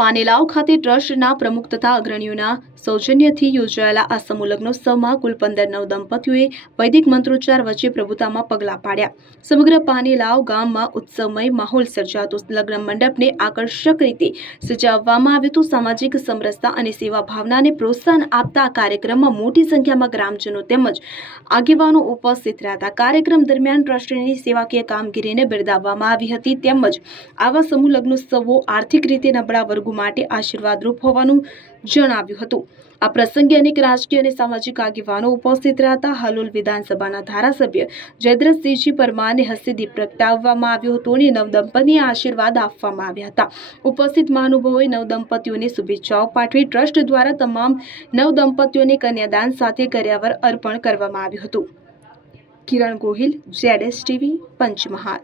પાનેલાવ ખાતે ટ્રસ્ટના પ્રમુખ તથા અગ્રણીઓના સૌજન્યથી યોજાયેલા આ સમૂહ લગ્નોત્સવમાં કુલ 15 નવદંપતીઓએ વૈદિક મંત્રોચ્ચાર વચ્ચે પ્રભુતામાં પગલાં પાડ્યા. સમગ્ર પાનેલાવ ગામમાં ઉત્સવમય માહોલ સર્જાતો. લગ્ન મંડપને આકર્ષક રીતે સજાવવામાં આવ્યું હતું. સામાજિક સમરસતા અને સેવા ભાવનાને પ્રોત્સાહન આપતા આ કાર્યક્રમમાં મોટી સંખ્યામાં ગ્રામજનો તેમજ આગેવાનો ઉપસ્થિત રહ્યા હતા. કાર્યક્રમ દરમિયાન ટ્રસ્ટની સેવાકીય કામગીરીને બિરદાવવામાં આવી હતી. તેમજ આવા સમૂહ લગ્નોત્સવો આર્થિક રીતે નબળા વર્ગો માટે આશીર્વાદરૂપ હોવાનું જણાવ્યું હતું. આ પ્રસંગે અનેક રાજકીય અને સામાજિક આગેવાનો ઉપસ્થિત રહ્યા હતા. હાલોલ વિધાનસભાના ધારાસભ્ય જયદ્રથસિંહજી પરમારને હસ્તે દીપ પ્રગટાવવામાં આવ્યો હતો અને નવદંપતીને આશીર્વાદ આપવામાં આવ્યા હતા. ઉપસ્થિત મહાનુભાવોએ નવદંપતીઓને શુભેચ્છાઓ પાઠવી. ટ્રસ્ટ દ્વારા તમામ નવદંપતીઓને કન્યાદાન સાથે કર્યાવર અર્પણ કરવામાં આવ્યું હતું. કિરણ ગોહિલ, ZSTV, પંચમહાલ.